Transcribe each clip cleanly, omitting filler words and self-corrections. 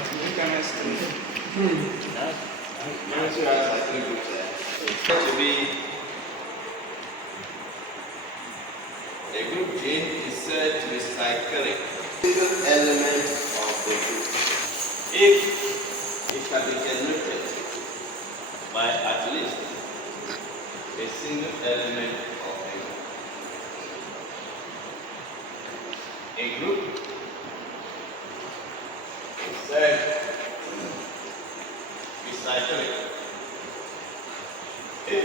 To be a group G is said to be cyclic, single element of the group. If it can be generated by at least a single element of a group is said to be cyclic. If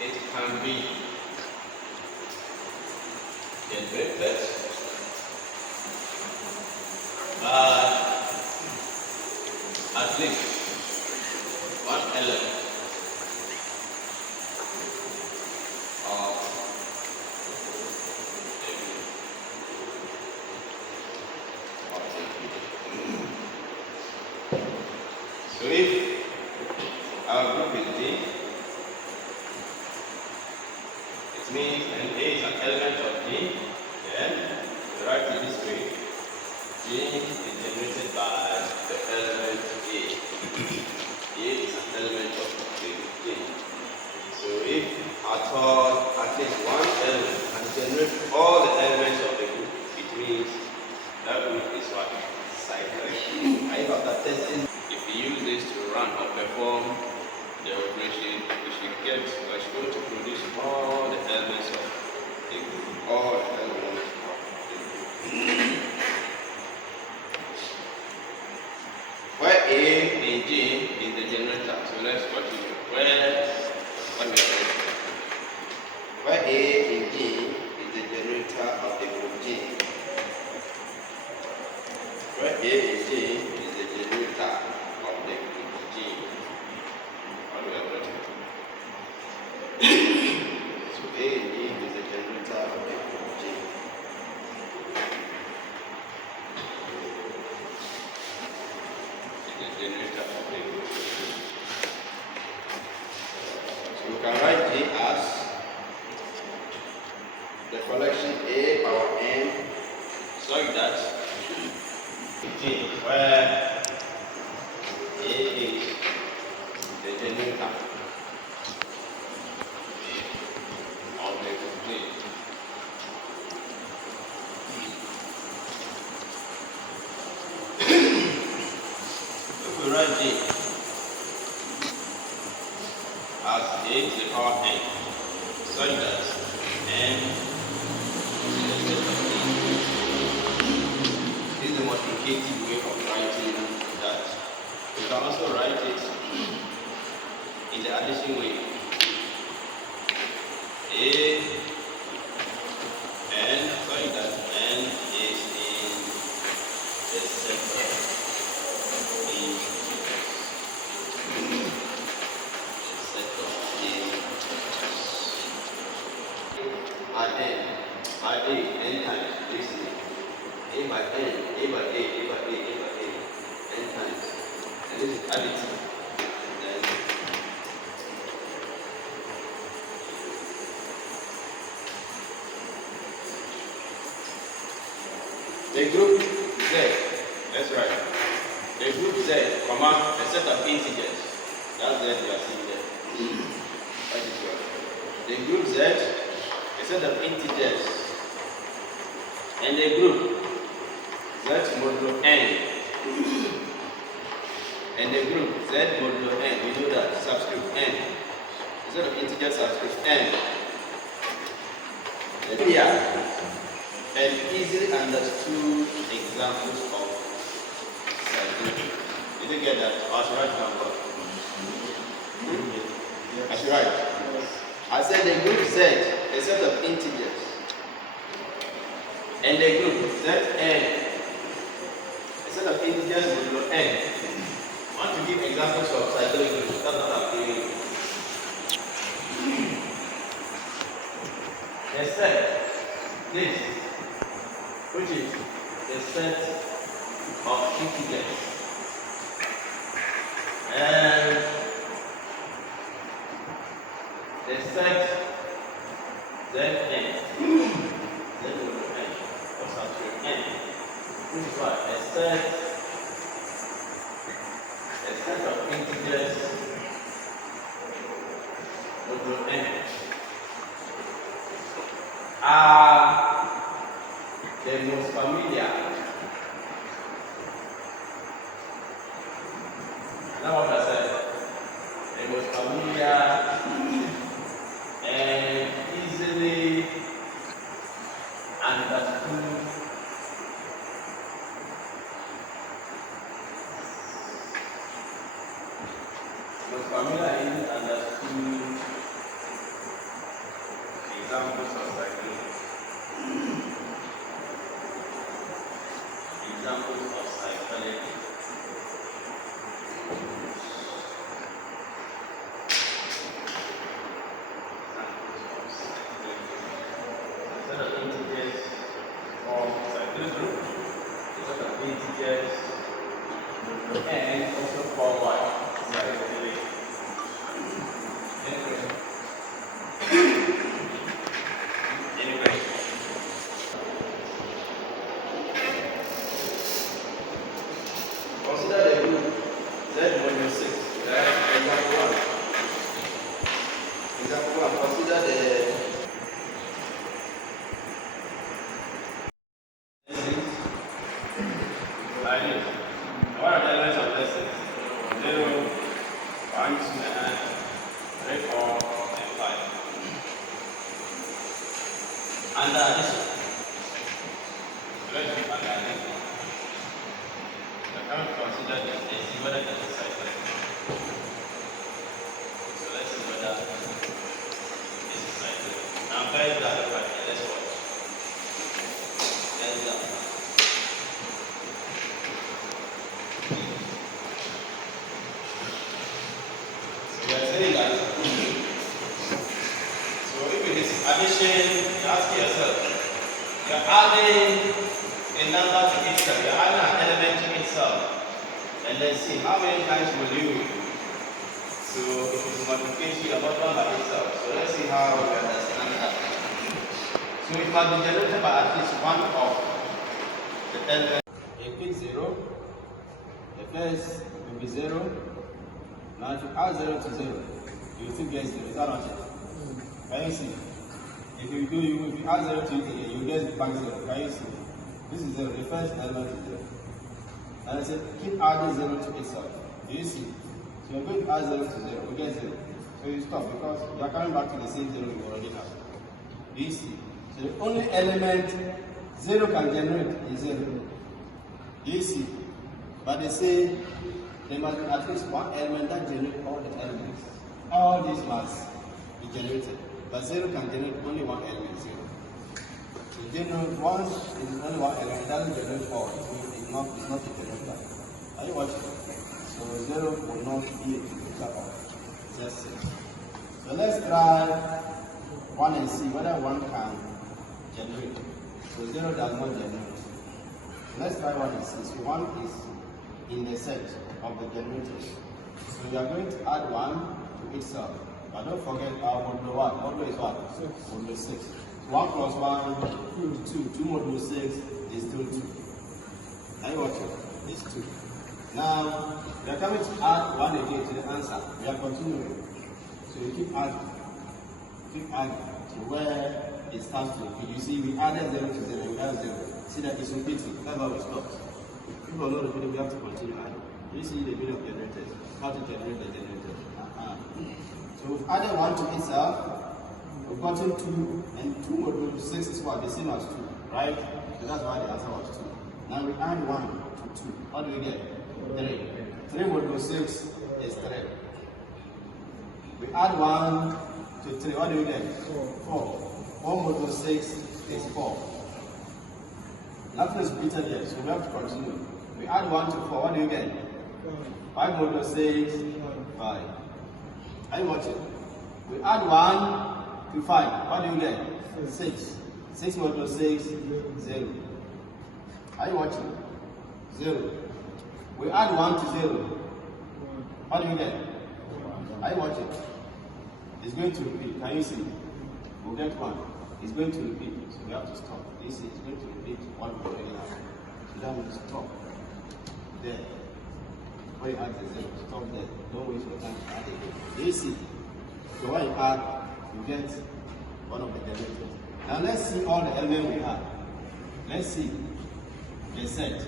it can be generated by at least one element of a group. So if our group is D, it means an A is an element of D, then we write it this way. G is generated by the element A. A is an element of the G. So if at least one element can generate all the elements of the group, it means that group is what? Cyclic. And if after testing, if we use this to run or perform the operation, we should get, we should go to produce all the elements of the group. All the elements of the group. Where A and J is the generator. So let's continue. Where A and G is the generator of the group G. Where A and G is the generator of the group G. What do I write? So A and G is the generator of the group G. Is the generator of the group G. So we can write G as the collection A power n such that G, where A is the generator of the group G. If we write G as A to the power n such that n this is the multiplicative way of writing that. You can also write it in the addition way. A n such that n is in the set of integers. Set of integers. Add n times this is A by n, A by A, A by A, A by A, n times. And this is additive. Then the group Z, that's right. The group Z, comma, a set of integers. That's Z you are seeing there. That is right. The group Z, a set of integers. And the group Z modulo n. And the group Z modulo n, we know that subscript n. Instead of integer subscript n. Here, an easily understood examples of cyclic. Did you get that? I should write number. I should write. I said the group Z, a set of integers. And the group Zn, a set of integers modulo n. I want to give examples of cyclic groups. That's what I'm giving you. A set, this, which is a set of integers. And the set Zn, Z over n, or subscript n, This is what? A set of integers modulo n are the most familiar. Now what I said, the most familiar and easily understood examples of cyclic. Examples of cyclic. Instead of integers or cyclic group, instead of integers and also form what? Cyclic. Consider the group Z modulo 6. Example 1. Example 1. Consider the like this. What are the elements of lessons? 0, 1, 2, 3, 4, and 5. Under addition. Let's do under addition. Now consider this and see whether it is cyclic. So let's see whether this is cyclic. Now first that right here, let's watch. Let's go. So we are saying that so if it is addition, you ask yourself, you are adding a number to itself, you are adding an element to itself. And then see how many times will you. So if it's multiplication, you are multiplying by itself. So let's see how we understand that. So it must be generated by at least one of the elements. It is 0. The first will be 0. Now if you add 0 to 0, you still get 0. Is that not it? Can you see? If you add 0 to it again, you get back 0. Can you see? This is 0. The first element is 0. And I said, keep adding 0 to itself. Do you see? So you're going to add 0 to 0, we get 0. So you stop because you are coming back to the same 0 you already have. Do you see? So the only element 0 can generate is 0. Do you see? But they say there must be at least one element that generates all the elements. All these must be generated. But 0 can generate only one element, 0. So once it is only one element, it doesn't generate all. It's not a generator. Are you watching? So 0 will not be a generator of just 6. So let's try 1 and see whether 1 can generate. So 0 does not generate. Let's try 1 and see. So 1 is in the set of the generators. So we are going to add 1 to itself. But don't forget our modulo 1. Modulo is what? Modulo 6. 1 plus 1 2. 2 modulo 6 is still 2. Are you watching? It's 2. Now, we are coming to add 1 again to the answer. We are continuing. So you keep adding. Keep adding to where it starts to repeat. You see, we added 0 to 0. We added 0. See that it's repeating. That's how it stops. People know the video, we have to continue adding. You see the video of generators. How to generate the generators. So we've added 1 to itself. We've gotten 2, and 2 modulo 6 is what? The same as 2, right? So that's why the answer was 2. Now we add 1 to 2. What do we get? 3. 3 modulo 6 is 3. We add 1 to 3. What do we get? 4. 4 modulo 6 is 4. Nothing is repeated here, so we have to continue. We add 1 to 4. What do you get? 5 modulo 6, 5. Are you watching? We add 1 to 5. What do you get? 6. 6 modulo 6, 0. Are you watching? 0. We add 1 to 0. What do you get? Are you watching? It's going to repeat. Can you see? We'll get 1. It's going to repeat. So we have to stop. This is going to repeat what we already have. That will stop there. When you add the 0, stop there. Don't waste your time to add it. Do you see? So when you add, you get one of the derivatives. Now let's see all the elements we have. Let's see. A set.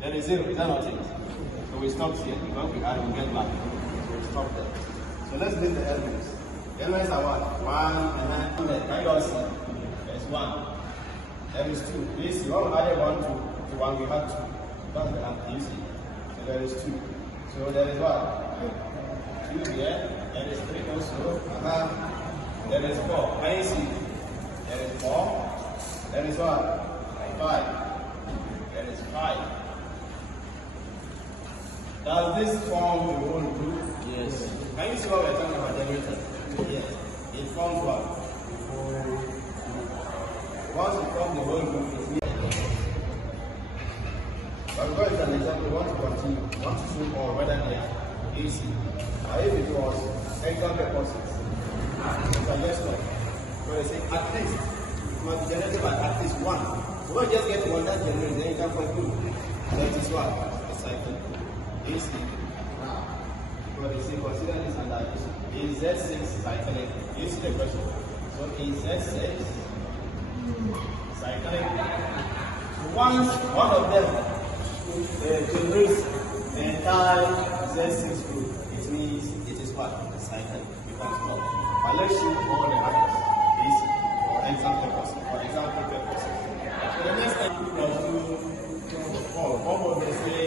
There is 0, is that not it? So we stop here. Because we add, we get back. So we stop there. So let's list the elements. The elements are what? 1 and 9. Can you all see? There's 1. There is 2. You see, when we added 1 to 1, we had 2. That's the answer. You see. So there is 2. So there is what? 2 here. There is 3 also. There is 4. Can you see? There is 4. There is what? 5. There is 5. Does this form the whole group? Yes. Can you see what we're talking about generator? Yes. It forms what? Once it forms the whole group, it's needed. But because it's an example, we want to continue. We want to show all whether they are easy. Now if it was example purposes, it's a yes or no. So they say at least. You must be generated by at least 1. So when you just get one that generates, then you can conclude. That is what? The cycle. Easy. Now, so they say consider this and that. Is Z6 cyclic? You see the question. So is Z6 cyclic? Once one of them generates the entire Z6 group, it means it is what? The cycle becomes one. But let's show all the others. Easy. For example purposes. So the next time we will do 4. What will they say?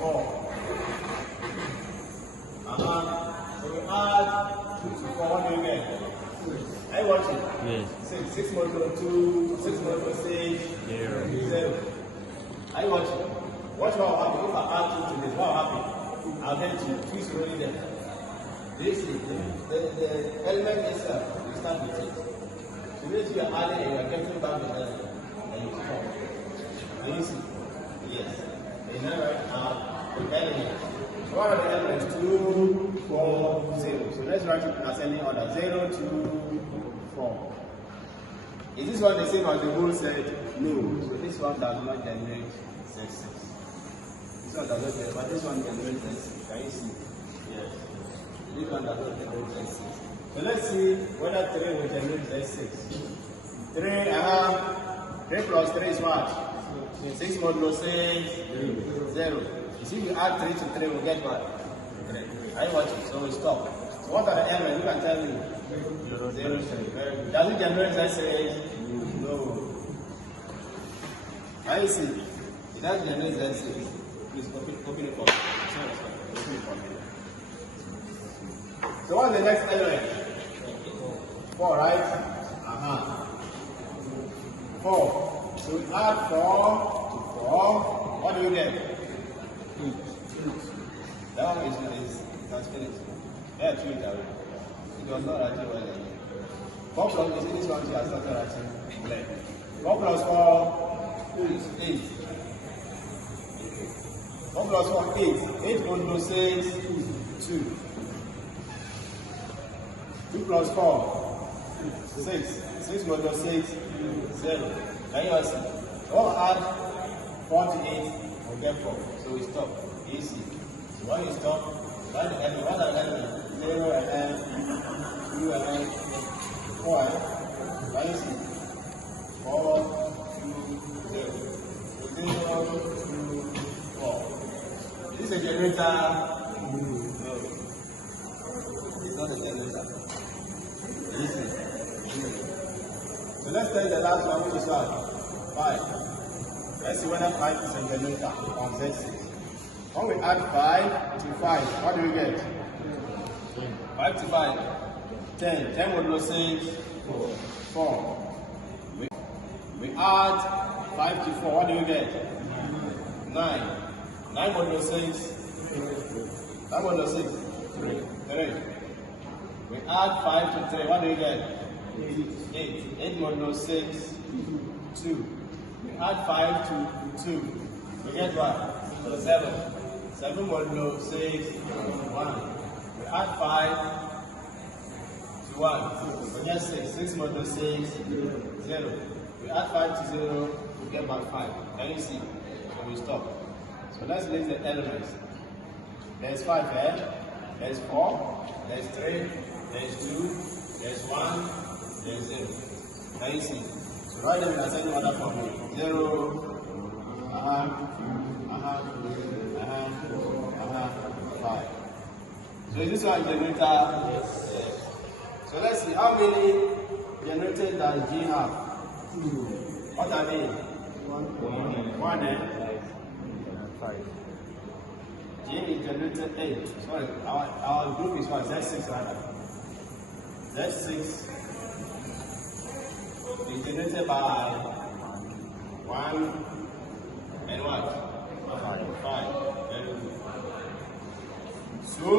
4. So we add 2 to 4. What do you get? Are you watching? Yes. 6 multiplied 2, 6 multiplied 6, 0. Are you watching? Watch what will happen. If I add 2 to this, what will happen? I'll get 2. 2 is already there. This is the element itself. You start with it. So this you are adding and you are getting back the element. And you stop. Do you see? Yes. And now right now, the element. What are the elements? 2, 4, 0. So let's write it in ascending order. 0, 2, 4. Is this one the same as the whole set? No. So this one does not generate Z6. This one does not generate, but this one generates Z6. Can you see? Yes. This one does not generate Z6. So let's see whether 3 will generate Z6. 3, 3 plus 3 is what? 6 modulo 6, 0. You see, you add 3 to 3, we'll get what? 3. Are you watching? So we stop. So what are the elements? You can tell me. 0, 3. Very good. Does it generate Z6? No. Are you see? It doesn't generate Z6. Please open it for me. Open it for me. So what's the next element? 4, right? 4. So we add 4 to 4. What do you get? 8. That one is that's finished. Yeah, 2 it away. It was not writing well again. 4 plus, you see this one, you have started writing blank. 4 plus 4 is 8. 4 plus 4, 8. 8 modulo 6, 2. 2 plus 4, 6. 6 modulo 6, 0. Can you all see? So add 4 to 8, we'll get 4. So we stop. Easy. So when you stop, write the element. What are the elements? 0 and 2 and 4. Can you see? 4, 2, 0. So 0, 2, 4. Is this a generator? No. It's not a generator. Easy. So let's take the last one, which is what? 5. Let's see whether 5 is a generator on Z6. When we add 5 to 5, what do we get? 5 to 5. 10. 10 modulo 6, 4. We add 5 to 4, what do we get? 9. 9 modulo 6, 9 modulo 6, 3. We add 5 to 3, what do we get? 8. 8 modulo 6, 2. We add 5 to 2. We get what? 7. 7 modulo 6, 1. We add 5 to 1. We get 6. 6 modulo 6, 0. We add 5 to 0, we get back 5. Can you see? will stop. So let's list the elements. There's 5 here, there's 4, there's 3, there's 2, there's 1, there's 0. Can you see? So write them in ascending order for me. 0, 5. So is this one generator? Yes. So let's see, how many generators does G have? 2. What are they? 1 and 5. G is generated 8. Sorry, our group is what? Z6 rather. Z6 is generated by 1 and what? 5. Very good. So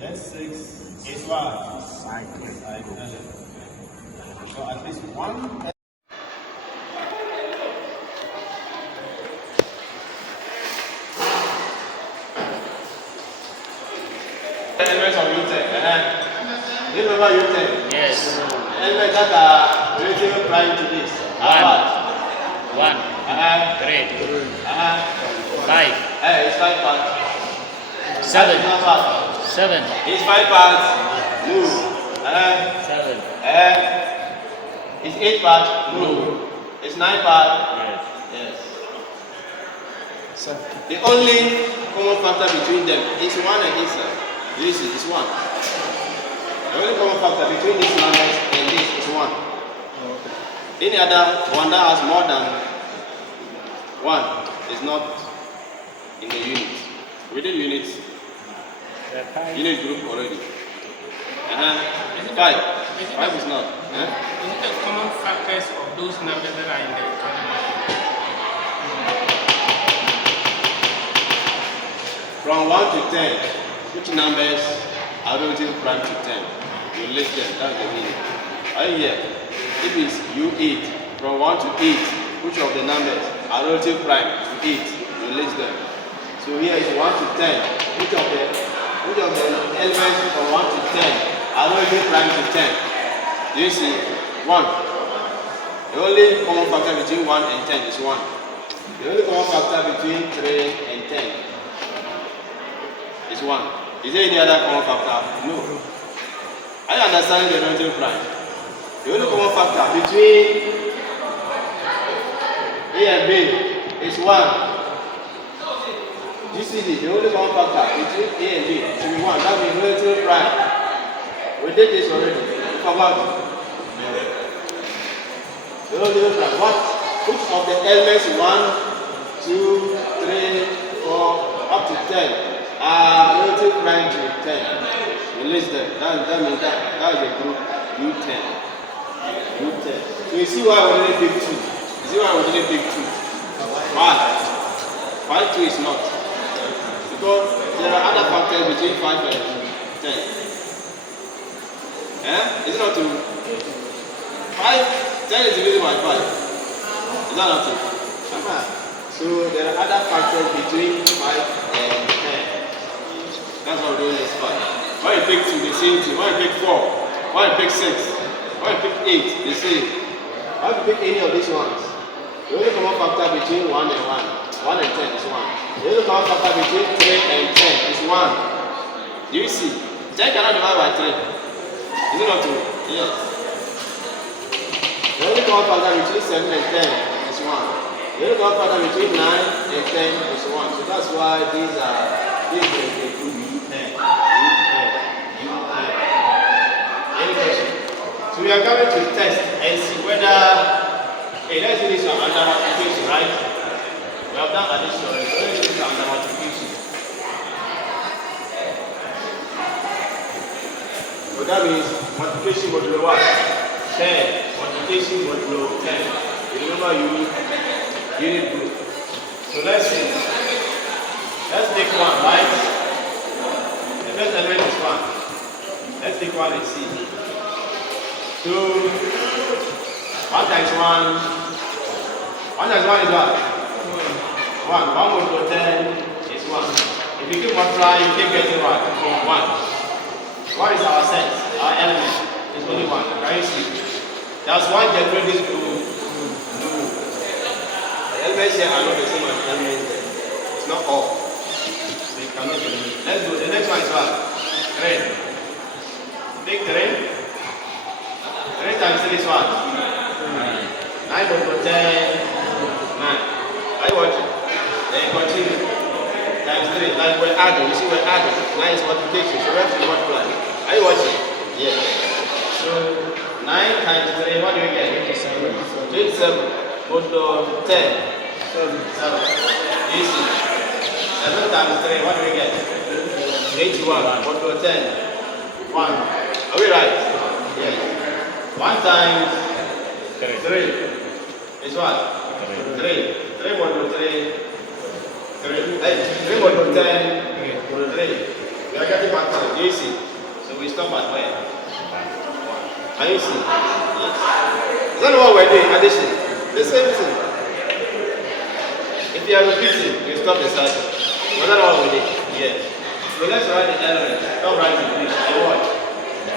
Z6 is what? Cyclic. So at least one. Elements of U10. Do you remember U10? Yes. Elements that are relatively prime to this. 1, 3, 5. It's 5 parts. 7. It's 5 parts. Move. 7. It's 8 parts. Move. It's 9 parts. Yes. So the only common factor between them is 1 and this. This is 1. The only common factor between these numbers and this is 1. Any other one that has more than 1 is not in the unit. We did units. Unit group already. 5. 5 is not. Is it the common factors of those numbers that are in the equation? From 1 to 10, which numbers are relative prime to 10? You list them, that's the meaning. Are you here? If it's U8, from 1 to 8, which of the numbers are relative prime to 8? You list them. So here is 1 to 10. Which of the elements from 1 to 10 are relative prime to 10? Do you see? 1. The only common factor between 1 and 10 is 1. The only common factor between 3 and 10 is 1. Is there any other common factor? No. Are you understanding the relative prime? The only common factor between A and B is 1. GCD, the only common factor between A and B should be 1. That means relative prime. We did this already. Forgot. The relative prime. Which of the elements 1, 2, 3, 4, up to 10 are relative prime to 10? You list them. That means that is a group U10. U10. So you see why we didn't pick 2. You see why we didn't pick 2? Why 2 is not? Because there are other factors between 5 and 10. Is it not 2? 5, 10 is divided by 5. Is that not 2? So there are other factors between 5 and 10. That's what we're doing this part. When you pick 2, the same thing. When you pick 4, when you pick 6, when you pick 8, the same. When you pick any of these ones, the only common factor between 1 and 1 and 10 is 1. The only common factor between 3 and 10 is 1. Do you see? 10 cannot divide by 3. Is it not true? Yes. The only common factor between 7 and 10 is 1. The only common factor between 9 and 10 is 1. So that's why these are the group U10. Any question? So we are going to test and see whether, let's do this under multiplication, right? We have done addition already, so let's do this under multiplication. So that means multiplication modulo what? 10. Multiplication modulo 10. You remember unit group. So let's see. Let's take 1, right? The first element is 1. Let's take 1 and see. 2, 1 times 1. 1 times 1 is what? 1. 1 modulo 10 is 1. If you keep multiplying, you keep getting what? 1. What is our set? Our element is only 1. Can you see? Does 1 generate this group? No. here are not the same as elements there. It's not all. So you cannot generate. Let's go. The next one is what? 3. Take 3. 3 times 3 is what? 9 over 10. 9. Are you watching? Then continue. Times 3. Like we're adding. You see we're adding. 9 is multiplication. So we have to multiply. Are you watching? Yes. So 9 times 3, what do we get? 27. 27. Go to 10. 7. Easy. 7 times 3, what do we get? 81. Go to 10. 1. Are we right? Yes. 1 times 3 is what? 3. 3 more to 3. 3. Hey, 3 more to 10. 3. We are getting back to it. Easy. So we stop at where? Can you see? Yes. Is that what we're doing? Addition. The same thing. If you are repeating, you stop the cycle. Was that what we did? Yes. So let's write the elements. Stop writing, please. And watch.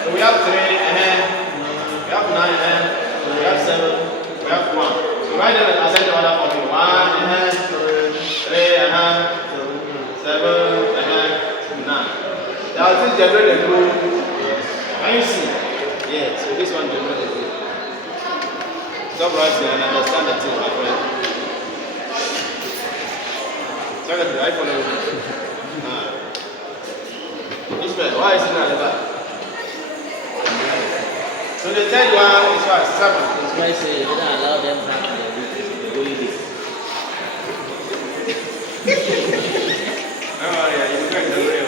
So we have 3 we have 9 we have 7, we have 1. So write them in ascending order for me. 1 3 7 9. Now this generate a group. Can you see? Yeah, so this one generate a group. Stop writing and understand the thing, my friend. Secondly, I follow you. Ishmael, why is it not the back? So the third one is what? 7. That's why I say you don't allow them to have doing this. Oh yeah, you're going to real.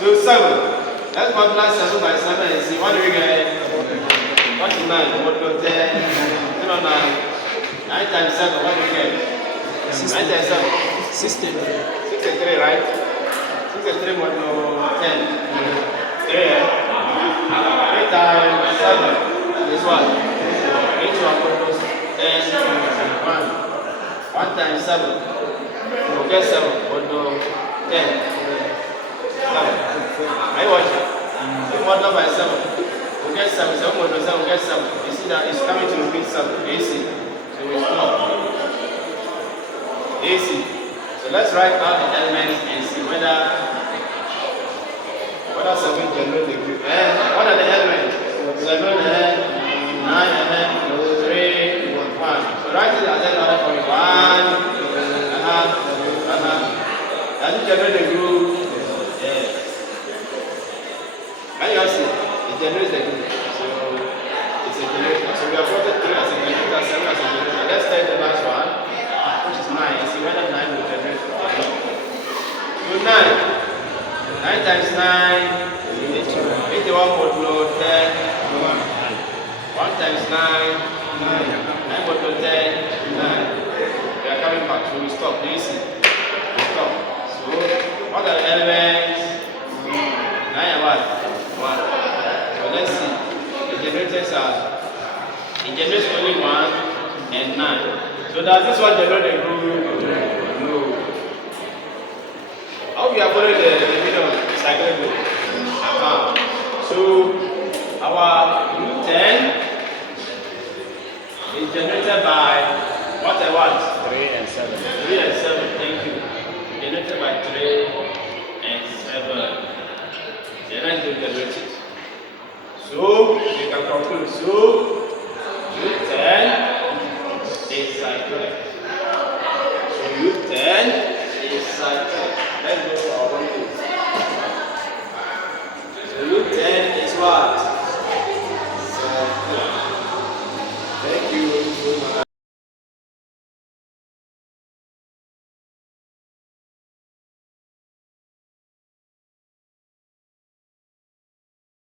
So 7. Let's multiply 7 by 7 and see what do we get? What is 9? What do 10? 9. 9 times 7, what do we get? 9 times 7. 63, right? 63 more to 10. 3, 3 times 7 is what? Each one goes 10. 1 times 7. We'll get 7. We'll do 10. 7. Are you watching? So multiply by 7. We'll get 7. 7 more to 7. We'll get 7. You see that it's coming to repeat 7. AC. So we stop. AC. So let's write out the elements and see whether 7 generate the group. What are the elements? 7 9 3 1. So write it as an order for me. 1 Does it generate the group? Yes. Can you all see? It generates the group. So it's a generator. So we have plotted 3 as a generator, 7 as a generator. Let's take the last one, which is 9. See whether 9 will generate or not. So 9. 9 times 9, 81 modulo 10, 1 times 9, 9 modulo 10, 9. We are coming back, so we stop. Do you see? We stop. So, what are the elements? 9 and what? 1. So let's see. The generators are, it generates only 1 and 9. So does this one generate a group? No. I hope you are following the video of cyclic group. So our group 10 is generated by what and what? 3 and 7. 3 and 7, thank you. Generated by 3 and 7. Then I do generate it. So you can conclude. So group 10 is cyclic. So group 10 is cyclic. Let's go for our one group. So group 10 is what?